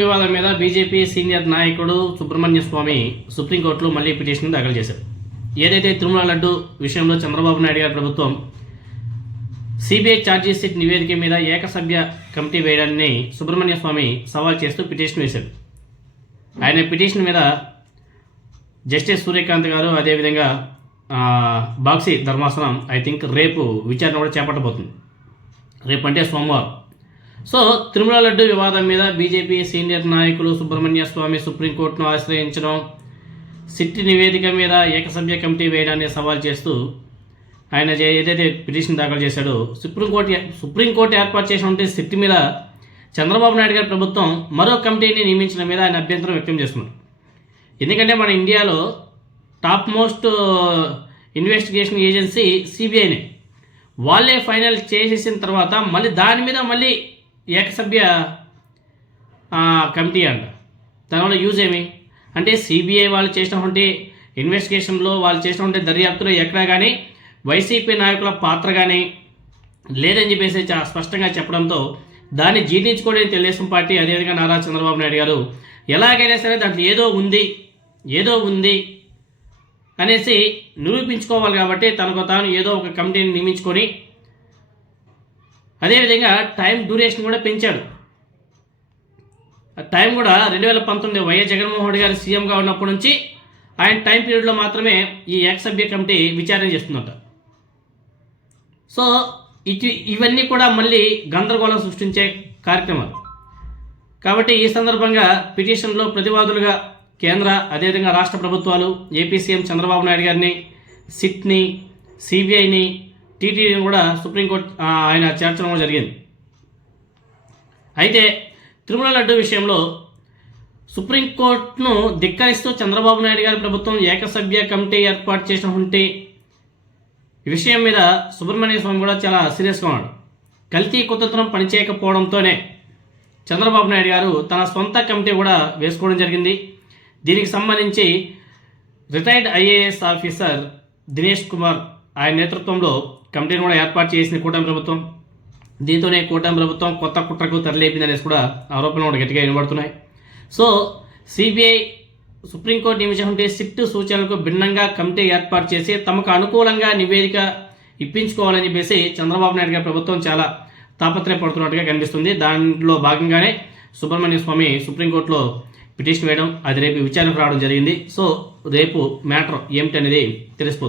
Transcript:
వివాదం మీద BJP senior నాయకుడు సుబ్రహ్మణ్య స్వామి సుప్రీంకోర్టులో మళ్ళీ పిటిషన్ దాఖలు చేశారు. ఏదైతే తిరుమల లడ్డు విషయంలో చంద్రబాబు నాయుడు గారి ప్రభుత్వం సిబిఐ ఛార్జీషీట్ నివేదిక మీద ఏకసభ్య కమిటీ వేయడాన్ని సుబ్రహ్మణ్య స్వామి సవాల్ చేస్తూ పిటిషన్ వేశారు. ఆయన పిటిషన్ మీద జస్టిస్ సూర్యకాంత్ గారు, అదేవిధంగా బాక్సీ ధర్మాసనం రేపు విచారణ కూడా చేపట్టబోతుంది. రేపు అంటే సోమవారం. సో తిరుమల లడ్డు వివాదం మీద బీజేపీ సీనియర్ నాయకులు సుబ్రహ్మణ్య స్వామి సుప్రీంకోర్టును ఆశ్రయించడం, సిట్ నివేదిక మీద ఏకసభ్య కమిటీ వేయడాన్ని సవాల్ చేస్తూ ఆయన ఏదైతే పిటిషన్ దాఖలు చేశాడో, సుప్రీంకోర్టు ఏర్పాటు చేసినటువంటి సిట్ మీద చంద్రబాబు నాయుడు గారి ప్రభుత్వం మరో కమిటీని నియమించడం మీద ఆయన అభ్యంతరం వ్యక్తం చేస్తున్నారు. ఎందుకంటే మన ఇండియాలో టాప్ మోస్ట్ ఇన్వెస్టిగేషన్ ఏజెన్సీ సిబిఐనే. వాళ్ళే ఫైనల్ చేసేసిన తర్వాత మళ్ళీ దాని మీద మళ్ళీ ఏకసభ్య కమిటీ అంట. దానివల్ల యూజ్ ఏమి అంటే సిబిఐ వాళ్ళు చేసినటువంటి ఇన్వెస్టిగేషన్లో, వాళ్ళు చేసినటువంటి దర్యాప్తులో ఎక్కడా కానీ వైసీపీ నాయకుల పాత్ర కానీ లేదని చెప్పేసి చాలా స్పష్టంగా చెప్పడంతో దాన్ని జీర్ణించుకోవడానికి తెలుగుదేశం పార్టీ, అదేవిధంగా నారా చంద్రబాబు నాయుడు గారు ఎలాగైనా సరే దాంట్లో ఏదో ఉంది అనేసి నిరూపించుకోవాలి. కాబట్టి తనకు తాను ఏదో ఒక కమిటీని నియమించుకొని అదేవిధంగా టైం డ్యూరేషన్ కూడా పెంచాడు. టైం కూడా 2019 వైఎస్ జగన్మోహన్ రెడ్డి గారు సీఎంగా ఉన్నప్పటి నుంచి ఆయన టైం పీరియడ్లో మాత్రమే ఈ ఏకసభ్య కమిటీ విచారణ చేస్తుందట. సో ఇవన్నీ కూడా మళ్ళీ గందరగోళం సృష్టించే కార్యక్రమాలు. కాబట్టి ఈ సందర్భంగా పిటిషన్లో ప్రతివాదులుగా కేంద్ర, అదేవిధంగా రాష్ట్ర ప్రభుత్వాలు, ఏపీ సీఎం చంద్రబాబు నాయుడు గారిని, సిట్ని, సిబిఐని, టీటీడీని కూడా సుప్రీంకోర్టు ఆయన చేర్చడం జరిగింది. అయితే తిరుమల లడ్డు విషయంలో సుప్రీంకోర్టును ధిక్కరిస్తూ చంద్రబాబు నాయుడు గారి ప్రభుత్వం ఏకసభ్య కమిటీ ఏర్పాటు చేసినటువంటి విషయం మీద సుబ్రహ్మణ్య స్వామి కూడా చాలా సీరియస్గా ఉన్నాడు. కల్తీ కుతంత్రం పనిచేయకపోవడంతోనే చంద్రబాబు నాయుడు గారు తన సొంత కమిటీ కూడా వేసుకోవడం జరిగింది. దీనికి సంబంధించి retired IAS officer Dinesh Kumar ఆయన నేతృత్వంలో కమిటీని కూడా ఏర్పాటు చేసిన కూటమి ప్రభుత్వం. దీంతోనే కూటమి ప్రభుత్వం కొత్త కుట్రకు తెరలేపిందనేసి కూడా ఆరోపణలు కూడా గట్టిగా వినబడుతున్నాయి. సో సిబిఐ సుప్రీంకోర్టు నియమించినటువంటి సిట్ సూచనలకు భిన్నంగా కమిటీ ఏర్పాటు చేసి తమకు అనుకూలంగా నివేదిక ఇప్పించుకోవాలని చెప్పేసి చంద్రబాబు నాయుడు గారి ప్రభుత్వం చాలా తాపత్రయపడుతున్నట్టుగా కనిపిస్తుంది. దాంట్లో భాగంగానే సుబ్రహ్మణ్య స్వామి సుప్రీంకోర్టులో పిటిషన్ వేయడం, అది రేపు విచారణకు రావడం జరిగింది. సో రేపు మ్యాటర్ ఏమిటనేది తెలిసిపోతుంది.